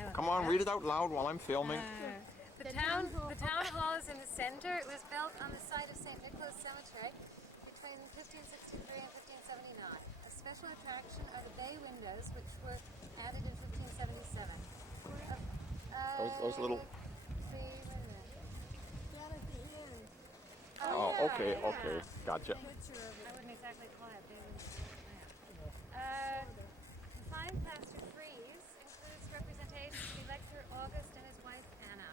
silent. Come on, read it out loud while I'm filming. The town hall is in the center. It was built on the site of St. Nicholas Cemetery between 1563 and 1579. A special attraction are the bay windows, which were added in 1577. Those little... Oh, Oh, okay, okay, gotcha. I wouldn't exactly call it bay windows. The fine plaster frieze includes representations of the Elector August and his wife Anna.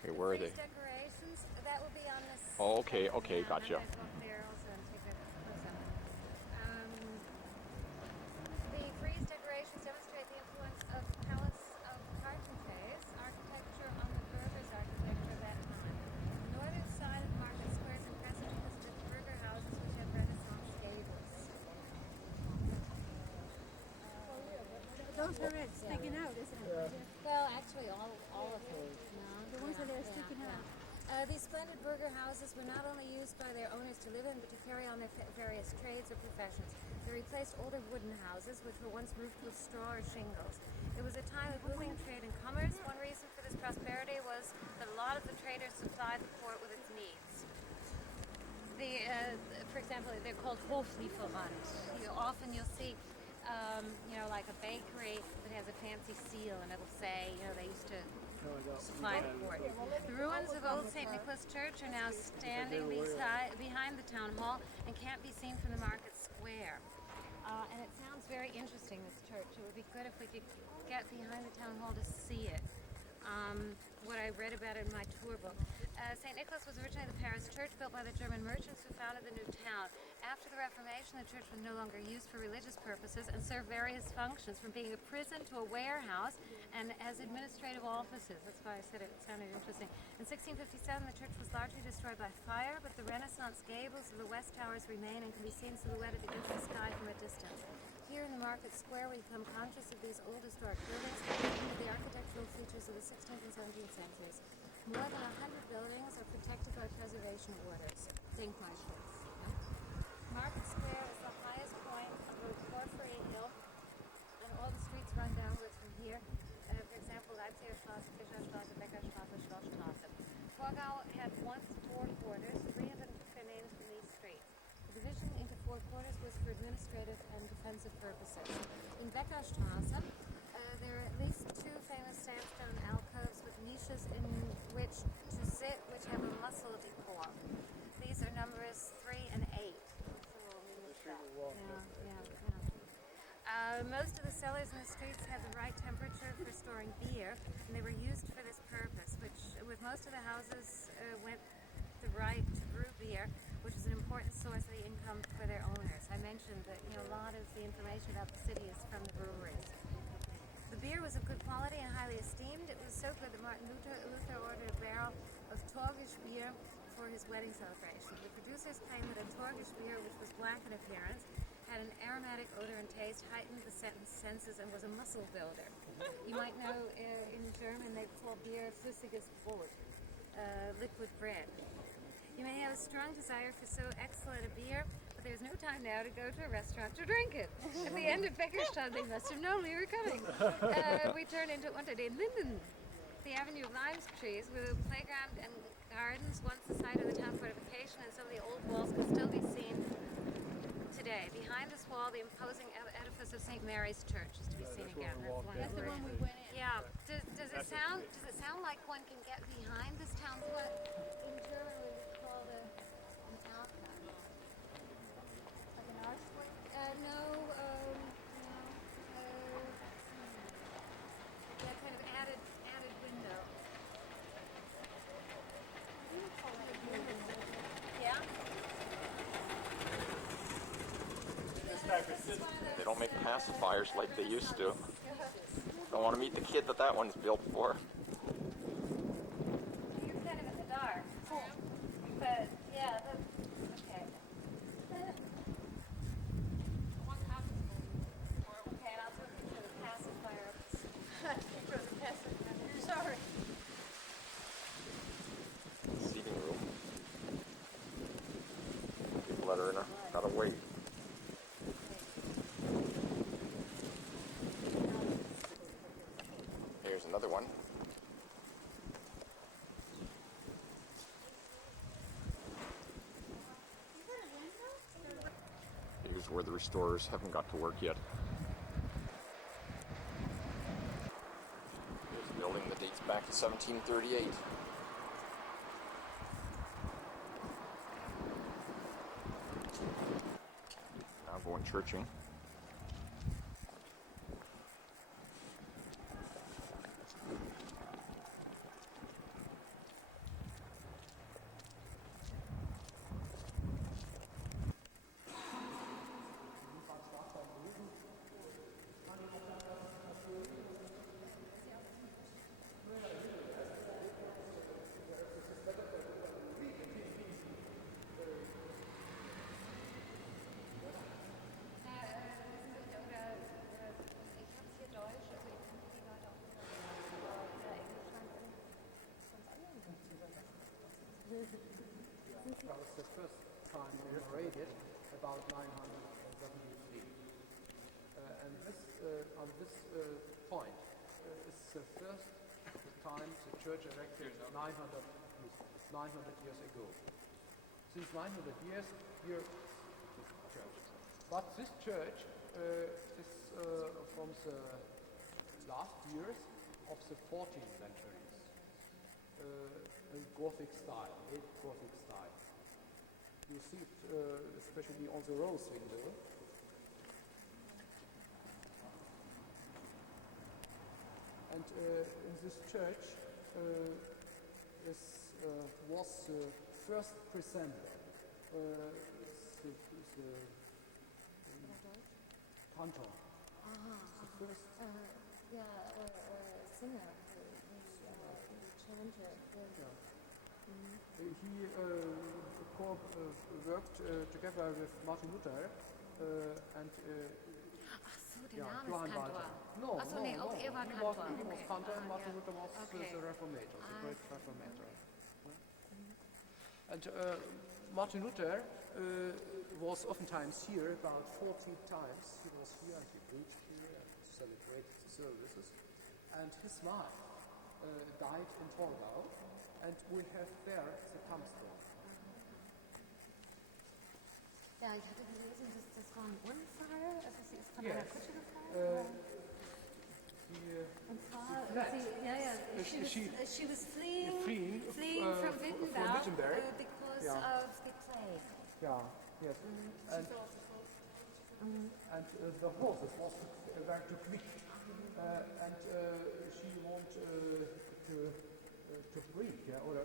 Okay, where are they? Frieze decorations, that will be on this. Oh, okay, okay, gotcha. I'm going to go up there also and take a close-up. The frieze decorations demonstrate the influence of palace of Carpentries architecture on the burghers' architecture of that time. The northern side of Market Square is impressive because of the burgher houses which have Renaissance gables. Those are sticking out, isn't it? Well, actually, all of them. No, The ones that are sticking out. These splendid burgher houses were not only used by their owners to live in, but to carry on their various trades or professions. They replaced older wooden houses, which were once roofed with straw or shingles. It was a time of booming trade and commerce. One reason for this prosperity was that a lot of the traders supplied the port with its needs. For example, they're called Hoflieferant. Often you'll see like a bakery that has a fancy seal, and it'll say, they used to supply the port. The ruins of Old St. Nicholas Church are now standing behind the town hall and can't be seen from the market square. And it sounds very interesting, this church. It would be good if we could get behind the town hall to see it. What I read about it in my tour book. St. Nicholas was originally the parish church built by the German merchants who founded the new town. After the Reformation, the church was no longer used for religious purposes and served various functions, from being a prison to a warehouse and as administrative offices. That's why I said it sounded interesting. In 1657, the church was largely destroyed by fire, but the Renaissance gables of the west towers remain and can be seen silhouetted against the sky from a distance. Here in the market square, we become conscious of these old historic buildings and of the architectural features of the 16th and 17th centuries. More than 100 buildings are protected by preservation orders. Denkmalschutz. Market Square is the highest point of the Porphyry Hill, and all the streets run downwards from here. For example, Leipziger Straße, Fischerstraße, Beckerstraße, Schlossstraße. Torgau had once 4 quarters, 3 of them took their names from these streets. The division into 4 quarters was for administrative and defensive purposes. In Beckerstraße, there are at least 2 famous sandstone alcoves with niches in which to sit, which have a mussel decor. These are numbers 3 and 8. Most of the cellars in the streets had the right temperature for storing beer, and they were used for this purpose, which with most of the houses went the right to brew beer, which is an important source of the income for their owners. I mentioned that a lot of the information about the city is from the breweries. The beer was of good quality and highly esteemed. It was so good that Martin Luther ordered a barrel of Torgisch beer for his wedding celebration. The producers claimed that a Torgisch beer, which was black in appearance, had an aromatic odor and taste, heightened the senses, and was a muscle builder. You might know in German they call beer flüssiges Brot, liquid bread. You may have a strong desire for so excellent a beer, but there's no time now to go to a restaurant to drink it. At the end of Beckerstadt, they must have known we were coming. We turned into Unter den Linden, the avenue of lime trees with a playground and gardens, once the site of the town fortification, and some of the old walls can still be seen today. Behind this wall, the imposing edifice of St. Mary's Church is to be seen again. That's the one we went in. Yeah. Does it sound like one can get behind this town? What in German we would call an alka. Like an archway? That kind of added window. Yeah. They don't make pacifiers like they used to. Don't want to meet the kid that one's built for. You're kind of in the dark. But, yeah, okay. Okay, and I'll put you through the pacifier. Through the pacifier. Sorry. Seating room. People that are in a gotta wait. Here's another one. is where the restorers haven't got to work yet. There's a building that dates back to 1738. Now going churching. That was the first time inaugurated, about 973. And this, on this point, is the first time the church erected 900 years ago. Since 900 years, here church. But this church is from the last years of the 14th centuries. Gothic style, late Gothic style. You see it especially on the rose window. And in this church was the first presenter, the cantor. The first Singer. Chanter. He worked together with Martin Luther and Ach so, der Name ist Kantor. No, Ach so, nee, okay, er war he Kantor. was Kantor, and Martin yeah. Luther was Okay. the Reformator, the great Reformator. And Martin Luther was oftentimes here, about 40 times. He was here and he preached here and celebrated the services. And his wife died in Torgau, and we have there the tombstone. Ja, ich hatte gelesen, das war ein Unfall, also sie ist von einer Yes. Kutsche gefallen. Und zwar, she was fleeing from Wittenberg, because of the plague. Yeah, yes. And the horses was very too quick, and she wanted to break, or to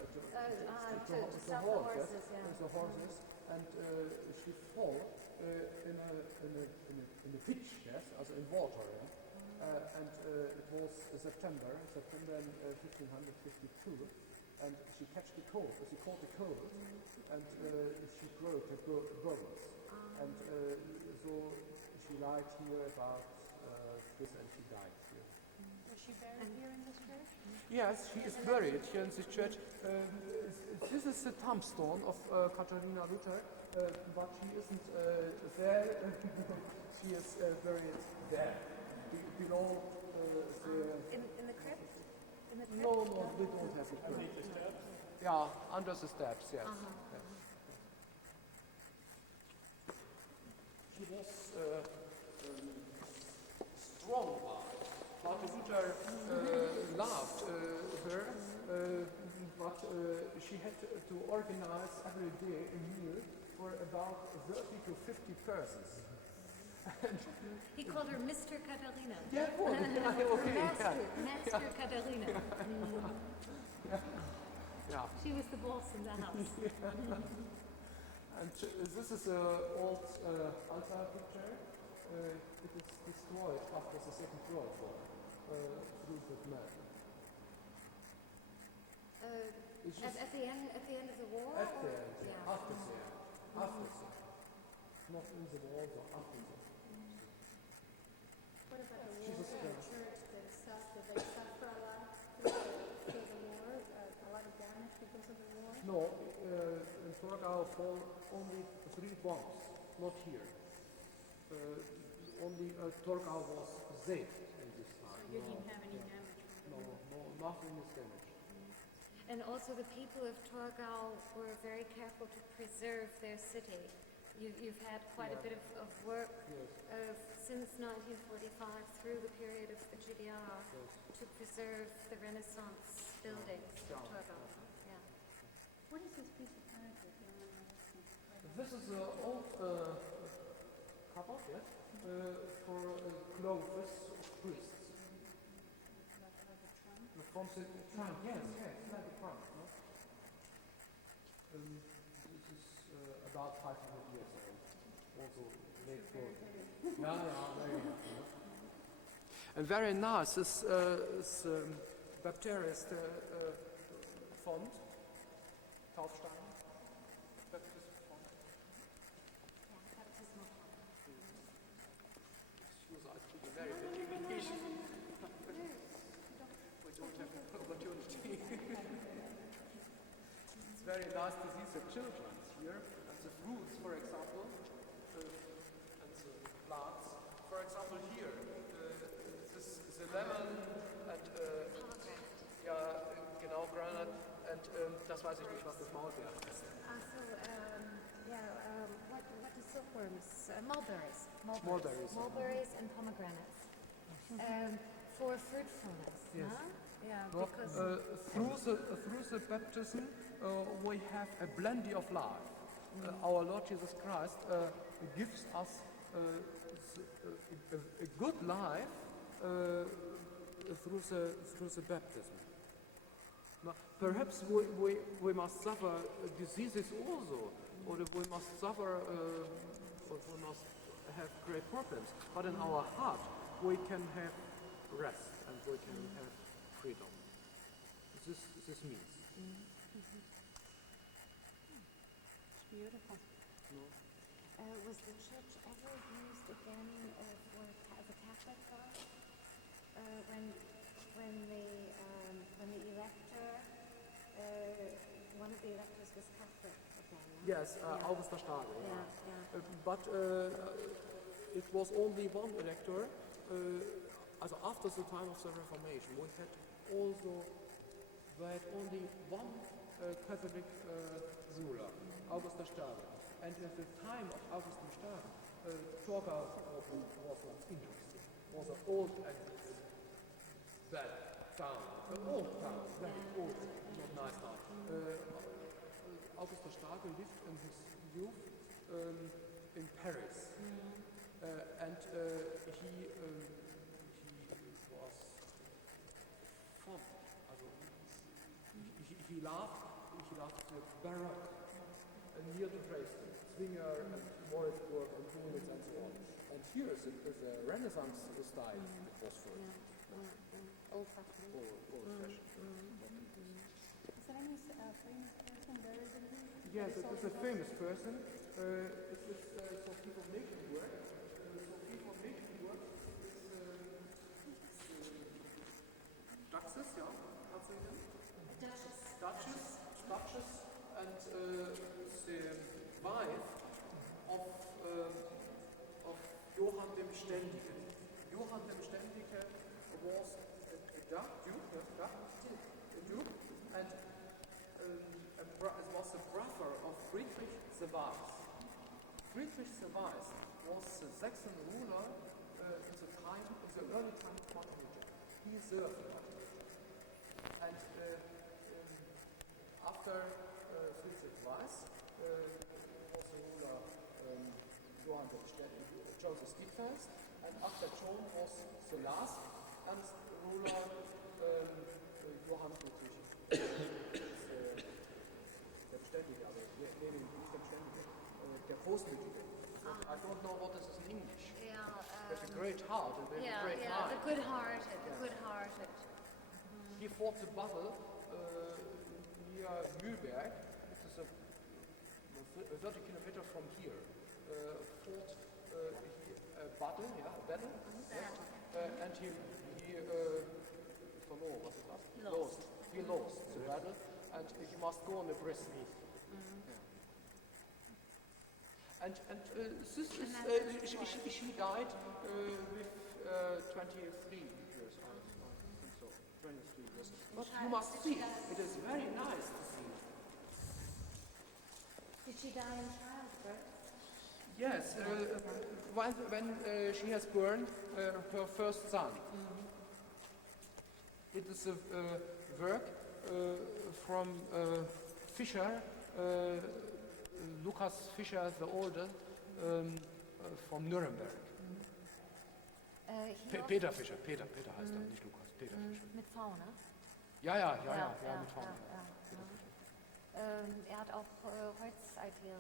stop the horses, the horses, and she fall in a pitch, yes, also in water, and it was September 1552, and she caught the cold, and she broke her bones, and so she lied here about this, and she died here. Was she buried here in this church? Yes, she is buried here in this church. This is the tombstone of Katharina Luther, but she isn't there. She is buried there, below the... In the crypt? In the crypt? No, we don't have it. Under the steps? Yeah, under the steps, yes. Yes. She was strong. Martin Luther loved her, but she had to organize every day a meal for about 30 to 50 persons. He called her Mr. Katharina. Yeah, okay. Master Katharina. Yeah. She was the boss in the house. And this is an old altar picture. It is destroyed after the Second World War through the man. At the end of the war? After or? the end, Yeah. after the end, after the end. Not in the war, but after the end. What about the She war? was, Church that suffered, did they suffer a lot through the war? A lot of damage because of the war? No, in Torgau fall only 3 bombs, not here. Only Torgau was saved in this time. So you didn't have any damage from the war? No, nothing is damaged. And also the people of Torgau were very careful to preserve their city. You've had quite a bit of work since 1945 through the period of the GDR to preserve the Renaissance buildings of Torgau. Yeah. What is this piece of furniture? This is an old cupboard, yes, for clothes of priests. From the trunk, yes, like a trunk. No? This is about 500 years old. Also late gold. Very nice. And very nice is Baptist font, Taufstein. Baptist font. Excuse, I speak a very bad English. We don't have an opportunity. It's very nice to see the children here, and the fruits, for example, and the plants. For example, here, this is the lemon and genau, granite, and das weiß ich nicht, was das Maulbeer ist. What do silkworms? Mulberries. Mulberries. Mulberries and pomegranates. For fruitfulness. Yes. Huh? Yeah, Well, because through the baptism, we have a plenty of life. Our Lord Jesus Christ gives us a good life through the baptism. Now, perhaps we must suffer diseases also, or we must suffer, or we must have great problems. But in our heart, we can have rest and we can have freedom. This means. It's beautiful. was the church ever used again as a Catholic God? When the elector, one of the electors was Catholic again. No? Yes, August Stade. Yeah. But it was only one elector. Also after the time of the Reformation, we had only one Catholic ruler, August Stade. And at the time of August Stade, Torgau was interesting. Was an old and bad town, an old town, very old, not nice town. August Stade lived in his youth in Paris, and he was fond. He loved the Baroque near to Dresden, Zwinger and Moritzburg and Dulwich and so on. And here is the Renaissance style. It was first. Old-fashioned. Old-fashioned. Is there any famous person buried in here? Yes, it is a famous person. It is Sophie von Mecklenburg. Sophie von Mecklenburg is Duchess, yeah? Duchess, and the wife of Johann dem Ständigen. Johann dem Ständigen was a duke, and was the brother of Friedrich the Wise. Friedrich the Wise was the Saxon ruler in the early time of modern Egypt. He served it. And after Friedrich the Wise was the ruler Johann dem Ständigen, Joseph Steadfast, and after John was the last and ruler Johann Friedrich. Der Beständige, aber nicht der Beständige, der Großmütige. I don't know what this is in English. They have a great heart and they have a great mind. The good-hearted. He fought the battle near Mühlberg. It is a 30 kilometers from here. Fought a battle, and he lost the battle, and he must go on the brisk. And she died with 23 years old. I think so, 23 years. But you must see, it is very nice to see. Did she die in childbirth? Yes, when she has burned her first son. It is a work from Fischer, Lukas Fischer the Older, from Nuremberg. Peter Fischer heißt er, nicht Lukas, Peter Fischer. Mit V, ne? Ja, mit V. Er hat auch Holzaltäre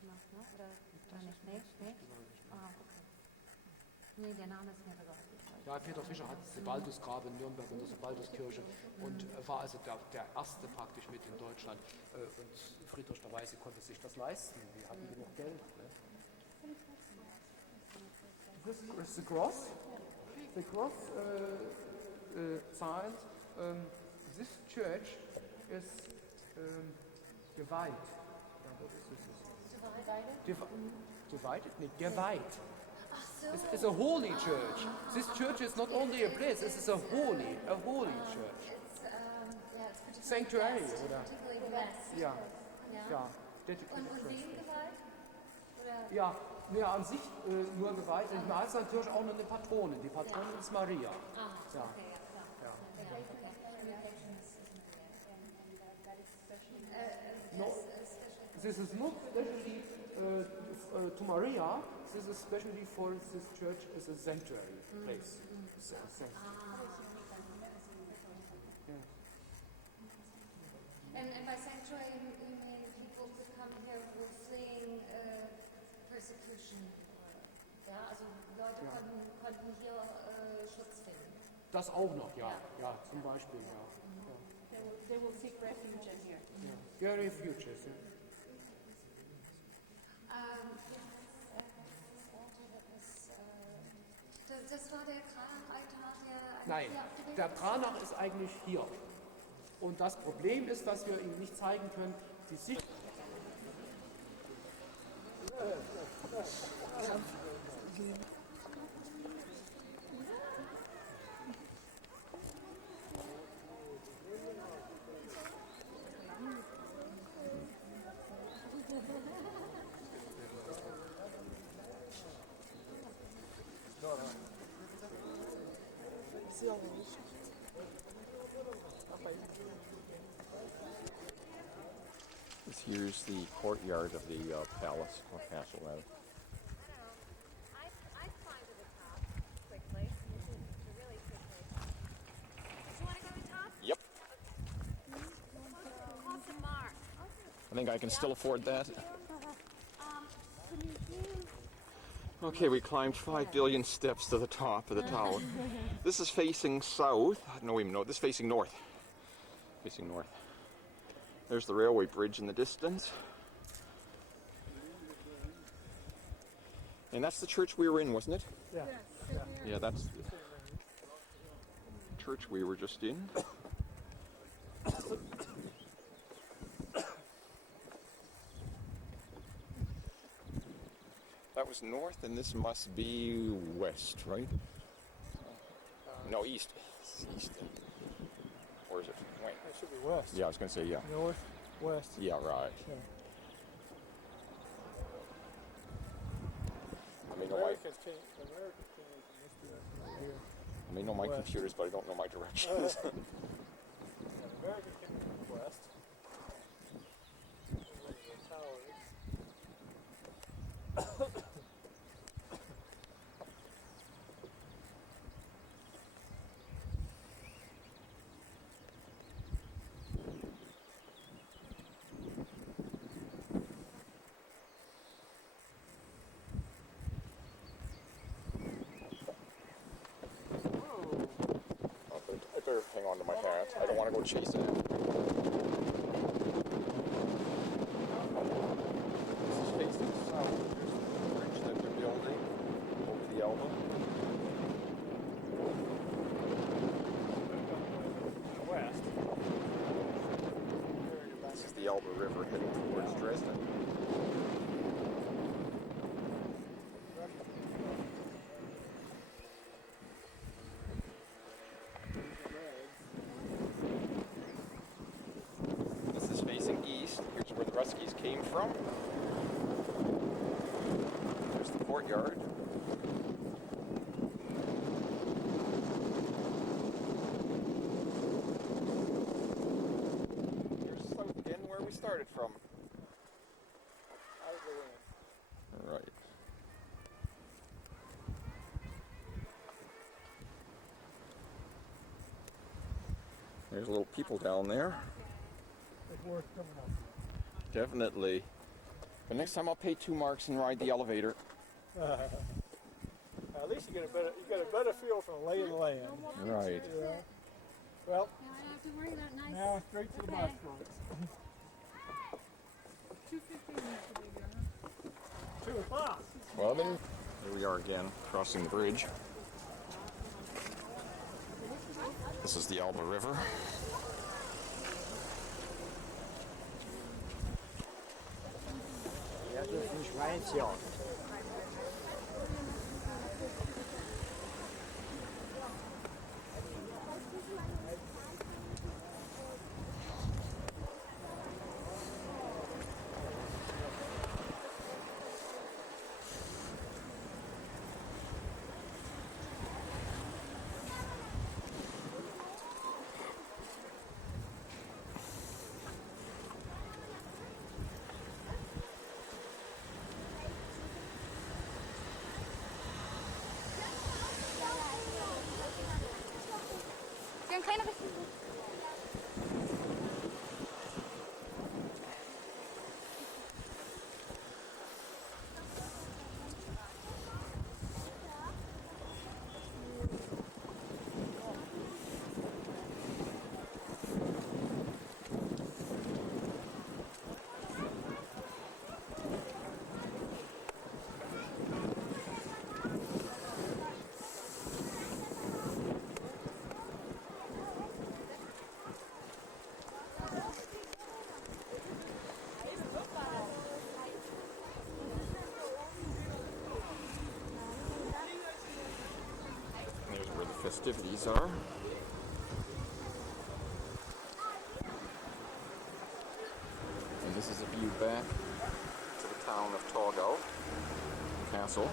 gemacht, ne? Oder nicht? Nee? Ah, okay. Nee, der Name ist mir bekannt. Ja, Peter Fischer hat das Sebaldusgrab in Nürnberg und das Sebalduskirche und war also der erste praktisch mit in Deutschland. Und Friedrich der Weiße konnte sich das leisten, die hatten genug Geld. Ne? This is the cross. The cross signs this church is geweiht. Divided? Nee, geweiht. It's a holy church. This church is not only a place, this is a holy church. Sanctuary, oder? Ja. Ja, an sich nur geweiht. Und man hat natürlich auch noch eine Patrone. Die Patrone ist Maria. Ja. No, this is not especially to Maria. This is especially for this church as a sanctuary place. And by sanctuary, you mean people who come here who are fleeing persecution? Ja, also Leute konnten hier Schutz finden. Das auch noch, ja, zum Beispiel, ja. They will seek refuge in here. Ja, refuges, ja. Das war der Kranachaltar, der... Nein, der Kranach ist eigentlich hier. Und das Problem ist, dass wir Ihnen nicht zeigen können, die Sicht... Here's the courtyard of the palace, or castle rather. I climbed to the top quickly, really quickly. Do you want to go to the top? Yep. Cost a mark. I think I can still afford that. Okay, we climbed 5 billion steps to the top of the tower. This is facing south. No, wait, no, this is facing north. Facing north. There's the railway bridge in the distance. And that's the church we were in, wasn't it? Yeah. Yeah, that's the church we were just in. That was north, and this must be west, right? No, east. East. Or is it? Wait. It should be west. Yeah, I was going to say, yeah. North, west. Yeah, right. Yeah. I may know Americans came from this direction right here. I may know my West. computers, but I don't know my directions. Americans came from the west. One of the towers. I better hang on to my hat. I don't want to go chasing it. This is facing south. There's the bridge that they're building over the Elbe. West. This is the Elbe River heading towards Dresden. This is facing east. Here's where the Ruskies came from. courtyard. Here's south again, where we started from. Out of the wind. Right. There's little people down there. It's worth coming up. Definitely. But next time I'll pay 2 marks and ride the elevator. At least you get a better feel for the lay of the land. Right. Yeah. Well, Now I don't have to worry about nice. now straight to the Okay. bus folks. 2:15 needs to be there, huh? 2 o'clock. Well then, here we are again, crossing the bridge. This is the Elbe River. Ja, das ist ein Schweinsjahr. Ist ja ein kleiner bisschen. There's where the festivities are. And this is a view back to the town of Torgau Castle.